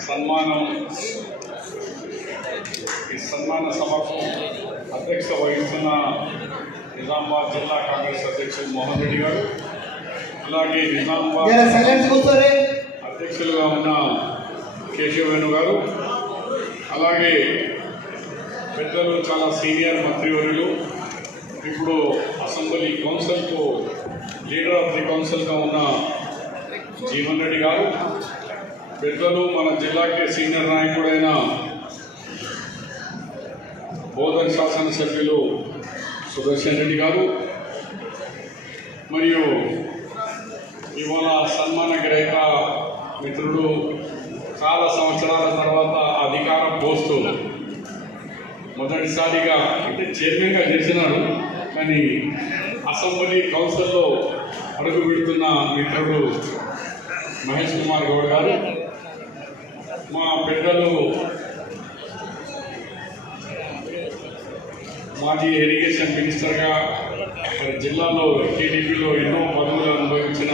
సన్మానం. ఈ సన్మాన సభకు అధ్యక్ష వహిస్తున్న నిజామాబాద్ జిల్లా కాంగ్రెస్ అధ్యక్షులు మోహన్ రెడ్డి గారు అలాగే నిజామాబాద్ అధ్యక్షులుగా ఉన్న కేశవేణు గారు అలాగే పెద్దలు చాలా సీనియర్ మంత్రివర్యులు ఇప్పుడు అసెంబ్లీ కౌన్సిల్కు లీడర్ ఆఫ్ ది కౌన్సిల్గా ఉన్న జీవన్ రెడ్డి గారు పెద్దలు మన జిల్లాకి సీనియర్ నాయకుడైన బోధన్ శాసనసభ్యులు సుదర్శన్ రెడ్డి గారు మరియు ఇవాళ సన్మాన గ్రహీత మిత్రుడు చాలా సంవత్సరాల తర్వాత అధికారం పోస్తూ మొదటిసారిగా అంటే చైర్మన్గా చేసినాడు. కానీ అసెంబ్లీ కౌన్సిల్లో అడుగు పెడుతున్న మిత్రుడు మహేష్ కుమార్ గౌడ్ గారు మా పెద్దలు మాజీ ఇరిగేషన్ మినిస్టర్గా మరి జిల్లాలో టీడీపీలో ఎన్నో పదవులు అనుభవించిన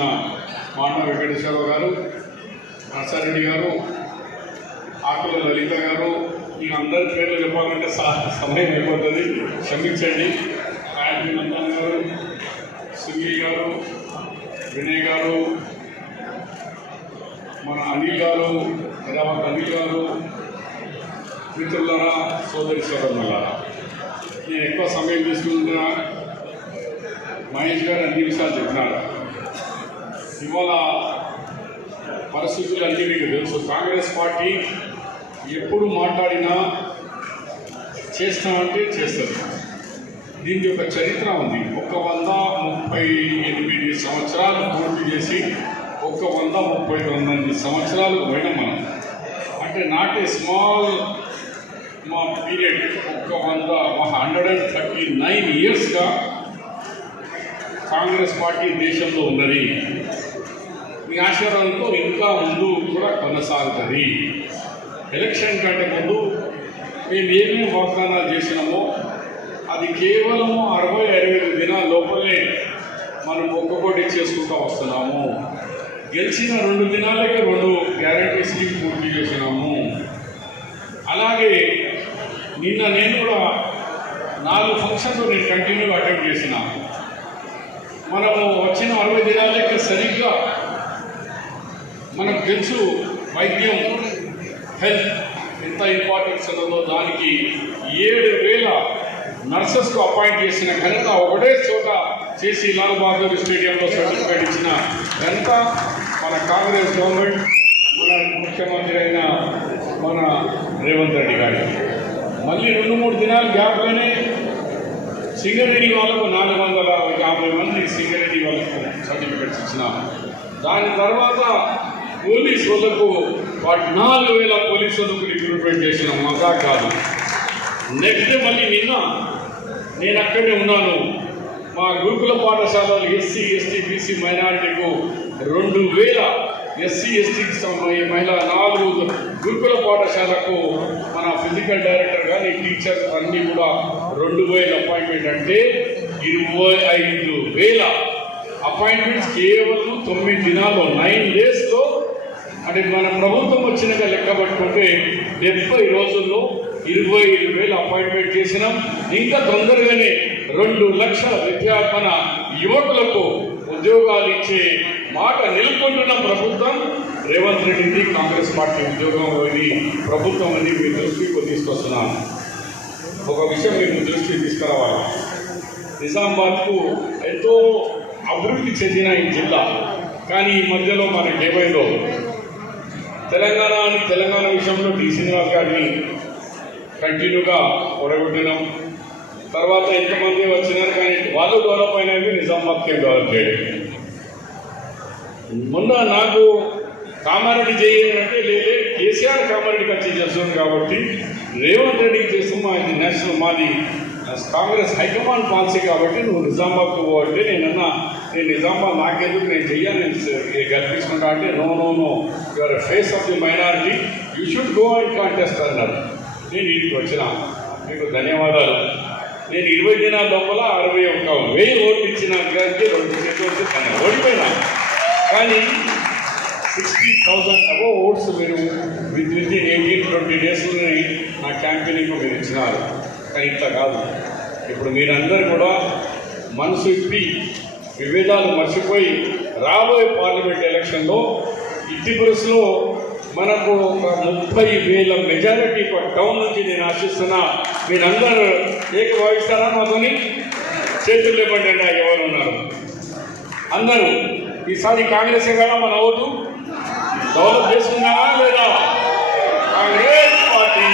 మాండ వెంకటేశ్వరరావు గారు నర్సారెడ్డి గారు ఆకుల లలిత గారు ఈ అందరి పేర్లు చెప్పాలంటే సమయం అయిపోతుంది. క్షమించండి. ఆయనకి నందన్ గారు సునీల్ గారు వినయ్ గారు మన అనిల్ గారు హైదరాబాద్ అనిల్ గారు మిత్రులారా సోదరి సోదరులారా నేను ఎక్కువ సమయం తీసుకుంటున్నా మహేష్ గారు అన్ని విషయాలు చెప్పినారు. ఇవాళ పరిస్థితులు అన్నీ మీకు తెలుసు. కాంగ్రెస్ పార్టీ ఎప్పుడు మాట్లాడినా చేస్తామంటే చేస్తారు దీనికి ఒక చరిత్ర ఉంది. ఒక వంద ముప్పై ఎనిమిది సంవత్సరాలు పూర్తి చేసి ఒక వంద ముప్పై తొమ్మిది సంవత్సరాలు పోయినాం మనం. అంటే నాట్ ఏ స్మాల్ మా పీరియడ్ ఒక వంద హండ్రెడ్ అండ్ థర్టీ నైన్ ఇయర్స్గా కాంగ్రెస్ పార్టీ దేశంలో ఉన్నది. మీ ఆశీర్వాదంతో ఇంకా ముందు కూడా కొనసాగుతుంది. ఎలక్షన్ కంటే ముందు మేము ఏమేమి వాగ్దానాలు చేసినామో అది కేవలం అరవై అరవై దినాల లోపలే మనం ఒక్కొక్కటి చేసుకుంటూ వస్తున్నాము. గెలిచిన రెండు దినాలకే రెండు గ్యారంటీస్ పూర్తి చేసినాము. అలాగే నిన్న నేను కూడా నాలుగు ఫంక్షన్లు నేను కంటిన్యూగా అటెండ్ చేసిన. మనము వచ్చిన అరవై దినాలకి సరిగ్గా మనకు తెలుసు వైద్యం హెల్త్ ఎంత ఇంపార్టెన్స్ ఉన్నదో. దానికి ఏడు వేల నర్సెస్కు అపాయింట్ చేసిన ఘనత ఒకటే చోట చేసి లాల్ బహదూర్ స్టేడియంలో సర్టిఫికేట్ ఇచ్చిన ఘనత మన కాంగ్రెస్ గవర్నమెంట్ మన ముఖ్యమంత్రి అయిన మన రేవంత్ రెడ్డి గారి. మళ్ళీ రెండు మూడు దినాలు గ్యాప్లోనే సింగరెడ్డి వాళ్ళకు నాలుగు వందల యాభై మంది సింగరెడ్డి వాళ్ళకు సర్టిఫికెట్స్ ఇచ్చిన. దాని తర్వాత పోలీస్ వాళ్ళకు పద్నాలుగు వేల పోలీసులకు రిక్రూట్మెంట్ చేసిన. మాకా కాదు. నెక్స్ట్ మళ్ళీ నిన్న నేను అక్కడే ఉన్నాను. మా గురుకుల పాఠశాలలు ఎస్సీ ఎస్టీ బీసీ మైనారిటీకు రెండు వేల ఎస్సీ ఎస్టీకి మహిళ నాలుగు గురుకుల పాఠశాలకు మన ఫిజికల్ డైరెక్టర్ కానీ టీచర్స్ అన్నీ కూడా రెండు వేల అపాయింట్మెంట్ అంటే ఇరవై ఐదు వేల అపాయింట్మెంట్స్ కేవలం తొమ్మిది దినాల్లో నైన్ డేస్లో అంటే మన ప్రభుత్వం వచ్చినాక లెక్క పట్టుకుంటే డెబ్బై రోజుల్లో ఇరవై ఐదు వేల అపాయింట్మెంట్ చేసినాం. ఇంకా తొందరగానే రెండు లక్షల విద్యార్థన యువకులకు ఉద్యోగాలు ఇచ్చే మాట నిలుపుకుంటున్న ప్రభుత్వం. రేవంత్ రెడ్డిది కాంగ్రెస్ పార్టీ ఉద్యోగం ఇది. ప్రభుత్వం అని మీ దృష్టికి తీసుకొస్తున్నాను. ఒక విషయం మేము దృష్టికి తీసుకురావాలి. నిజామాబాద్కు ఎంతో అభివృద్ధి చెందిన ఈ జిల్లా. కానీ ఈ మధ్యలో మనకి ఏమైందో? తెలంగాణ అని తెలంగాణ విషయంలో డి శ్రీనివాస్ గారిని కంటిన్యూగా ఒడగొట్టినాం తర్వాత ఎంతమంది వచ్చినారు కానీ వాళ్ళు డెవలప్ అయినవి నిజామాబాద్కి డెవలప్ చేయడం మొన్న నాకు కామారెడ్డి చేయాలంటే లేదే కేసీఆర్ కామారెడ్డికి వచ్చి చేస్తుంది కాబట్టి రేవంత్ రెడ్డికి చేస్తాం మాది నేషనల్ మాది కాంగ్రెస్ హైకమాండ్ పాలసీ కాబట్టి నువ్వు నిజామాబాద్కి పోవాలంటే నేనన్నా నేను నిజామాబాద్ నాకెందుకు నేను చెయ్యాలి నేను కల్పించుకుంటా అంటే no no no. Your face of the minority you should go and contest అన్నారు. నేను ఇంటికి వచ్చిన. మీకు ధన్యవాదాలు. నేను ఇరవై దినాల లోపల అరవై ఒక్క వెయ్యి ఓట్లు ఇచ్చిన గారికి రెండు సీట్లు వచ్చి ఓడిపోయినా. కానీ సిక్స్టీ థౌజండ్ అబో ఓట్స్ మీరు with with in eighteen twenty days నా క్యాంపెయినింగ్ మీరు ఇచ్చినారు. కానీ ఇట్లా కాదు. ఇప్పుడు మీరందరూ కూడా మనసు ఇప్పి విభేదాలు మర్చిపోయి రాబోయే పార్లమెంట్ ఎలక్షన్లో ఇట్టి పరిస్థితిలో మనకు ఒక ముప్పై వేల మెజారిటీ ఒక టౌన్ నుంచి నేను ఆశిస్తున్నా. మీరందరూ ఏకభావిస్తారా మాతోని? చేతులు లేపండి అండి ఎవరు ఉన్నారు? అందరూ. ఈసారి కాంగ్రెస్ కదా మన ఓటు? డెవలప్ చేసుకున్నారా లేదా? కాంగ్రెస్ పార్టీ.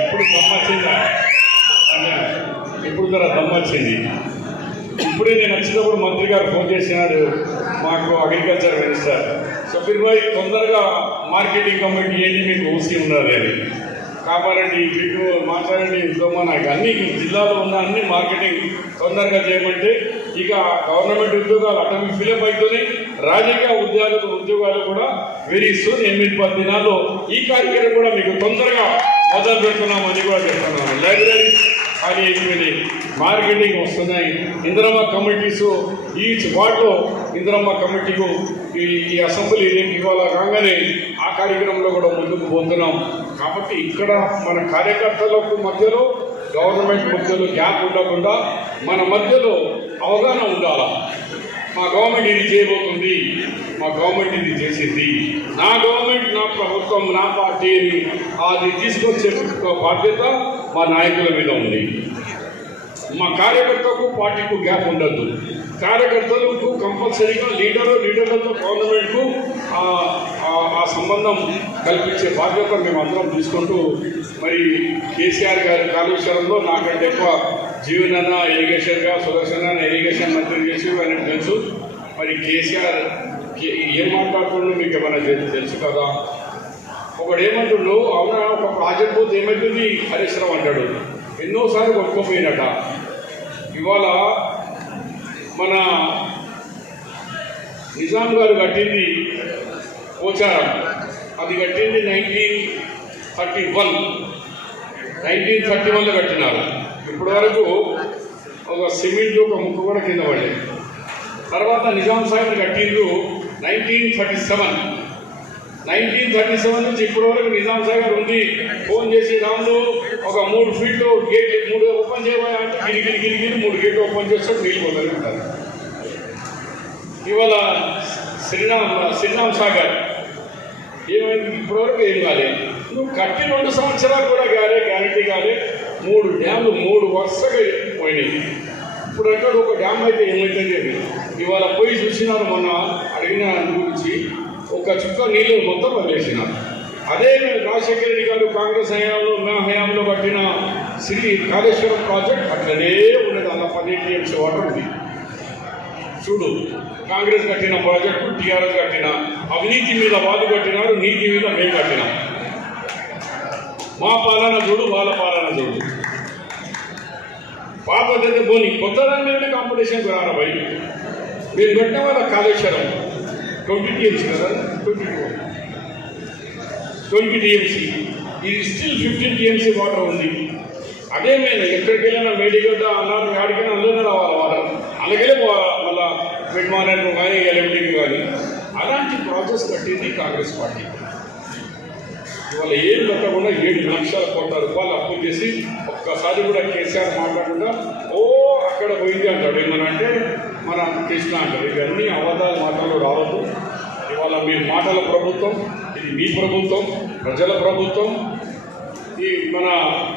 ఇప్పుడు దమ్మచ్చిందా అన్నా, ఇప్పుడు ధర ఇప్పుడే నేను వచ్చినప్పుడు మంత్రి గారు ఫోన్ చేసినారు మాకు అగ్రికల్చర్ మినిస్టర్ సఫీర్ భాయ్ తొందరగా మార్కెటింగ్ కమిటీ ఏంటి మీకు ఊసి ఉన్నది అని. కాపాడండి మీకు మాట్లాడండి దోమ నాకు అన్ని జిల్లాలో ఉన్న అన్ని మార్కెటింగ్ తొందరగా చేయమంటే ఇక గవర్నమెంట్ ఉద్యోగాలు అటవీ ఫిలప్ అవుతున్నాయి రాజకీయ ఉద్యోగాలకు ఉద్యోగాలు కూడా వెరీ సూన్ ఎనిమిది పది దినాల్లో ఈ కార్యక్రమం కూడా మీకు తొందరగా మొదలు పెడుతున్నామని కూడా చెప్తున్నాను. లైబ్రరీ కానీ అయిపోయినాయి మార్కెటింగ్ వస్తున్నాయి. ఇందిరమ్మ కమిటీస్ ఈచ్ వార్డులో ఇందిరమ్మ కమిటీకు ఈ ఈ అసెంబ్లీ ఇవాళ కాగానే ఆ కార్యక్రమంలో కూడా ముందుకు పోతున్నాం. కాబట్టి ఇక్కడ మన కార్యకర్తలకు మధ్యలో గవర్నమెంట్ మధ్యలో గ్యాప్ ఉండకుండా మన మధ్యలో అవగాహన ఉండాలా? మా గవర్నమెంట్ ఇది చేయబోతుంది. మా గవర్నమెంట్ ఇది చేసింది. నా గవర్నమెంట్ నా ప్రభుత్వం నా పార్టీ అది తీసుకొచ్చే బాధ్యత మా నాయకుల మీద ఉంది. మా కార్యకర్తకు పార్టీకు గ్యాప్ ఉండద్దు. కార్యకర్తలకు కంపల్సరీగా లీడరు లీడర్లతో గవర్నమెంట్కు ఆ- సంబంధం కల్పించే బాధ్యత మేము అందరం తీసుకుంటూ మరి కేసీఆర్ గారి కాళేశ్వరంలో నాకంటే ఎక్కువ జీవనన్న ఇరిగేషన్గా సుదర్శన ఇరిగేషన్ మంత్రి చేసి ఆయనకు తెలుసు. మరి కేసీఆర్ కే- ఏం మాట్లాడుతుండో మీకు ఏమైనా తెలుసు కదా? ఒకడు ఏమంటుండు అవునా ఒక ప్రాజెక్ట్ పోతే ఏమవుతుంది హరీష్ అంటాడు. ఎన్నోసార్లు కొట్టుకోపోయినట. ఇవాళ మన నిజాం గారు కట్టింది పోచారం. అది కట్టింది nineteen thirty one nineteen thirty వన్లో కట్టినారు. ఇప్పటి వరకు ఒక సిమెంట్ ఒక ముక్క కూడా కింద పడలేదు. తర్వాత Nizam Sahib కట్టిండ్రు nineteen thirty seven nineteen thirty seven నుంచి ఇప్పటి వరకు నిజాం సాగర్ ఉంది ఫోన్ చేసి రాములు ఒక మూడు ఫీట్లు గేట్ మూడు ఓపెన్ చేయబోయా అంటే గిరిగిరి గిరిగిరి మూడు గేట్లు ఓపెన్ చేస్తే నీళ్ళు పోతారు ఇవాళ శ్రీరామ్ శ్రీరామ్ సాగర్. ఏమైంది? ఇప్పటివరకు ఏం కాలేదు. నువ్వు కట్టి రెండు సంవత్సరాలు కూడా కాలే గ్యారంటీ కాలే. మూడు డ్యామ్లు మూడు వరుసగా పోయినాయి ఇప్పుడు అంటే ఒక డ్యామ్ అయితే ఏమైతుంది? అని. ఇవాళ పోయి చూసినారు మొన్న అడిగిన గురించి. ఒక చుక్క నీళ్ళు మొత్తం వదిలేసినారు అదే రాజశేఖర రెడ్డి గారు కాంగ్రెస్ హయాంలో మా హయాంలో కట్టిన శ్రీ కాళేశ్వరం ప్రాజెక్ట్ అట్లనే ఉన్నది. అలా పన్నెండు టీఎంసీ వాటర్ ఉంది. చూడు కాంగ్రెస్ కట్టిన ప్రాజెక్టు టీఆర్ఎస్ కట్టిన అవినీతి మీద వాళ్ళు కట్టినారు నీతి మీద మేము కట్టినాం. మా పాలన చూడు వాళ్ళ పాలన చూడు. పాత దగ్గర పోనీ కొత్త దాని మీద కాంపిటీషన్ రారా భయ మీరు పెట్టిన వాళ్ళ కాళేశ్వరం. ట్వంటీ టీఎంసీ కదా? Twenty two. Twenty TMC. ఇది స్టిల్ ఫిఫ్టీన్ టీఎంసీ వాటర్ ఉంది. అదే మేము ఎక్కడికి వెళ్ళినా మేడిగడ్డ అన్నారు ఆడికైనా అందులోనే రావాలి వాటర్. అలాగే పోవాలి. మళ్ళా కానీ ఎల్ఎండికి కానీ అలాంటి ప్రాసెస్ కట్టింది కాంగ్రెస్ పార్టీ. ఇవాళ ఏం కట్టకుండా ఏడు లక్షల కోట్ల రూపాయలు అప్పు చేసి ఒక్కసారి కూడా కేసీఆర్ మాట్లాడకుండా ఓ అక్కడ పోయింది అంటాడు. ఏమనంటే మన కృష్ణ అంటారు ఇవన్నీ అబద్ధాలు మాటలు రావద్దు. ఇవాళ మీ మాటల ప్రభుత్వం ఇది మీ ప్రభుత్వం ప్రజల ప్రభుత్వం. ఈ మన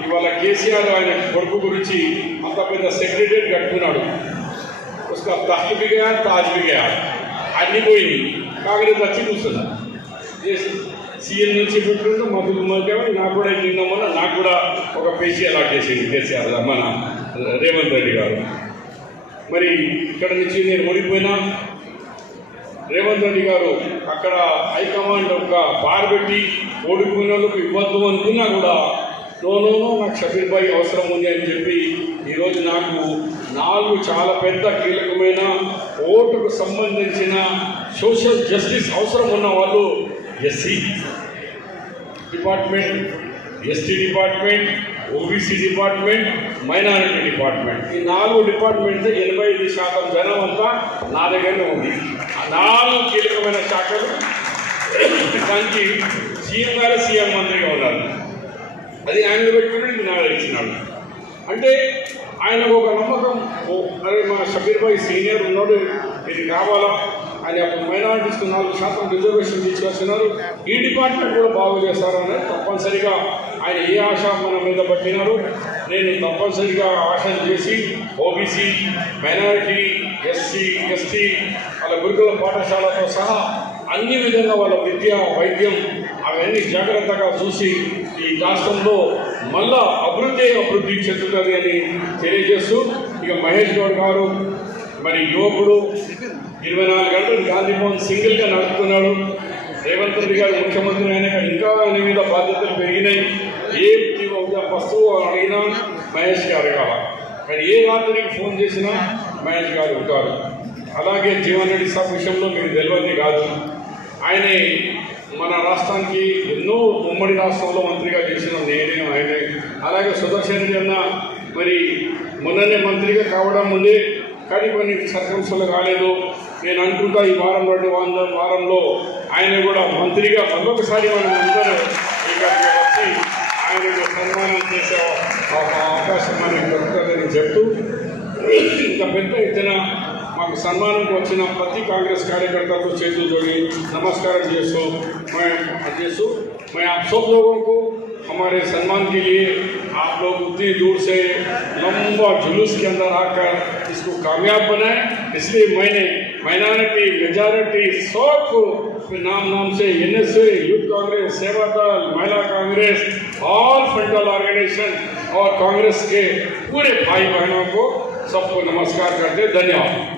ఇవాళ కేసీఆర్ ఆయన కొడుకు గురించి అంత పెద్ద సెక్రటరీ కట్టుకున్నాడు. उसका तख्त भी गया ताज भी गया అన్ని పోయింది కాంగ్రెస్ వచ్చి కూర్చున్నా సీఎం నుంచి పెట్టుకుంటూ మధు కుమార్కేమో నాకు కూడా నిన్నమన్న నాకు కూడా ఒక పేసీ అలాట్ చేసింది కేసీఆర్ మన రేవంత్ రెడ్డి గారు మరి ఇక్కడ నుంచి నేను ఓడిపోయినా రేవంత్ రెడ్డి గారు అక్కడ హైకమాండ్ ఒక బార్ పెట్టి ఓడిపోయిన వాళ్ళకు ఇవ్వద్దు అనుకున్నా కూడా నో నో నో నాకు షబీర్ భాయ్ అవసరం ఉంది అని చెప్పి ఈరోజు నాకు నాలుగు చాలా పెద్ద కీలకమైన ఓటుకు సంబంధించిన సోషల్ జస్టిస్ అవసరం ఉన్న వాళ్ళు SC department ST department OBC department minority department. ఈ నాలుగు డిపార్ట్మెంట్స్ ఎనభై ఐదు శాతం జనం అంతా నా దగ్గరనే ఉంది. నాలుగు కీలకమైన శాఖలు దానికి సీఎం గారు సీఎం మంత్రిగా ఉన్నారు. అది ఆయన పెట్టుకుని నాకు ఇచ్చినాడు. అంటే ఆయనకు ఒక నమ్మకం. ఓ అరే మన షబీర్ భాయ్ సీనియర్ ఉన్నాడు ఇది కావాలా అని అప్పుడు మైనారిటీస్కి నాలుగు శాతం రిజర్వేషన్ తీసుకొస్తున్నారు ఈ డిపార్ట్మెంట్ కూడా బాగు చేస్తారు అనేది తప్పనిసరిగా ఆయన ఏ ఆశ మన మీద పట్టినారు. నేను తప్పనిసరిగా ఆశ చేసి ఓబీసీ మైనారిటీ ఎస్సీ ఎస్టీ వాళ్ళ గురుకుల పాఠశాలతో సహా అన్ని విధంగా వాళ్ళ విద్య వైద్యం అవన్నీ జాగ్రత్తగా చూసి ఈ రాష్ట్రంలో మళ్ళా అభివృద్ధి అభివృద్ధి చెందుతుంది అని తెలియజేస్తూ ఇక మహేష్ గౌడ్ గారు మరి యువకుడు ఇరవై నాలుగు గంటలు గాంధీ భవన్ సింగిల్గా నడుపుతున్నాడు. రేవంత్ రెడ్డి గారు ముఖ్యమంత్రి అయినాక ఇంకా ఆయన మీద బాధ్యతలు పెరిగినాయి. ఏ వస్తువు అడిగినా గారు అడగాల కానీ ఏ రాత్రికి ఫోన్ చేసినా మహేష్ గారు ఉంటారు. అలాగే జీవన్ రెడ్డి సాబ్ విషయంలో మీకు తెలియదు కాదు. ఆయన మన రాష్ట్రానికి ఎన్నో ఉమ్మడి రాష్ట్రంలో మంత్రిగా చేసిన నేనే ఆయనే. అలాగే సుదర్శన్ రెడ్డి అన్న మరి మొన్ననే మంత్రిగా కావడం ముందే కానీ కొన్ని సర్కంశలు కాలేదు నేను అనుకుంటా ఈ వారం రెండు వంద వారంలో ఆయన కూడా మంత్రిగా మరొకసారి మనం అందరూ ఇక్కడికి వచ్చి ఆయనకు సన్మానం చేసే ఒక అవకాశం మనకి దొరుకుతుందని చెప్తూ ఇంత పెద్ద ఎత్తున सन्मान प्रति कांग्रेस कार्यकर्ता को చేతులు जोड़ी नमस्कार मैं मैं आप सब लोगों को हमारे सम्मान के लिए आप लोग उतनी दूर से लंबा जुलूस के अंदर आकर इसको कामयाब बनाए इसलिए मैंने माइनॉरिटी मेजॉरिटी सबको नाम नाम से एन एस यूथ कांग्रेस सेवा दल महिला कांग्रेस और फेडरल ऑर्गेनाइजेशन और कांग्रेस के पूरे भाई बहनों को सबको नमस्कार करते धन्यवाद